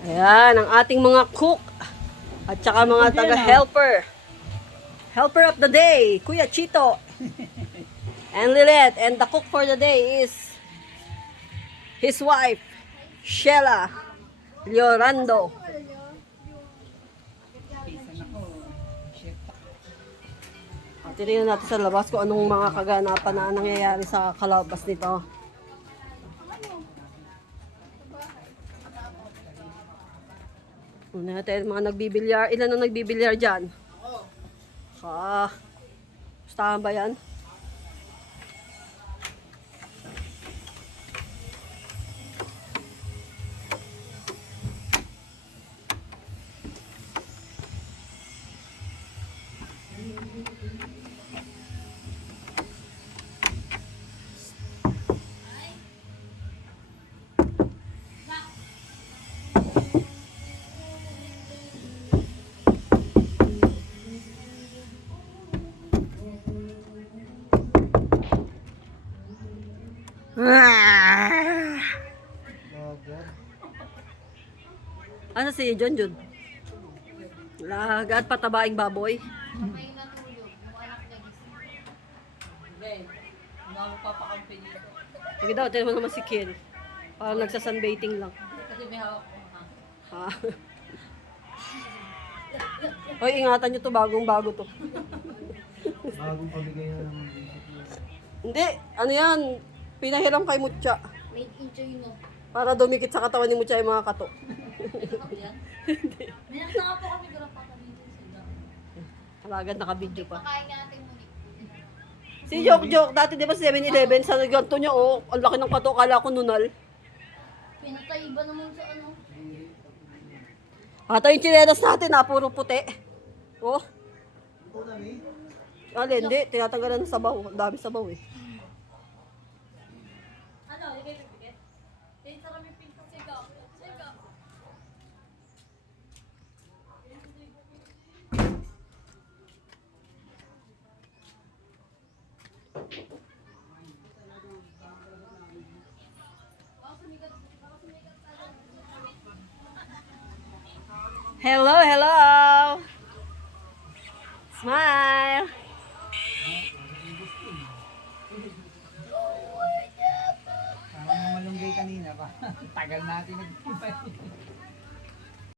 Ayan, ang ating mga cook at saka mga taga-helper. Helper of the day, Kuya Chito and Lilith. And the cook for the day is his wife, Sheila Llorando. Titingnan natin sa labas kung anong mga kaganapan na nangyayari sa kalabas nito. Una natin mga nagbibilyar. Ilan ang nagbibilyar dyan? Gustahan ba yan? Ano si John Jun? Lagat patabaing baboy. Sige daw, tinan mo naman si Kiel. Parang nagsasunbathing lang. Kasi may hawak ko. Ha? Hoy, ingatan nyo to, bagong-bago to. Bagong pabigay na naman dito. Hindi, ano yan? Pinahiram kay Mutya. Made in China. Para dumikit sa katawan ni Mutya yung mga kato. May nakasaka po kami grab pa kami sila. Alagad nakabidyo pa. Pakain nga natin muli. Si Joke, dati di ba 7-Eleven, sa ganito niya, oh, ang laki ng kato, kala ko nunal. Pinatay iba naman sa ano. Ata yung chinelas natin, puro puti. Oh. Hindi, tinatanggalan ng sabaw. Ang dami sabaw eh. Ano, hindi kayo pipikit? Pinta kami pinta. Sigaw. Sigaw. Hello, hello! Smile! Parang malunggay kanina pa. Tagal natin nagpipay.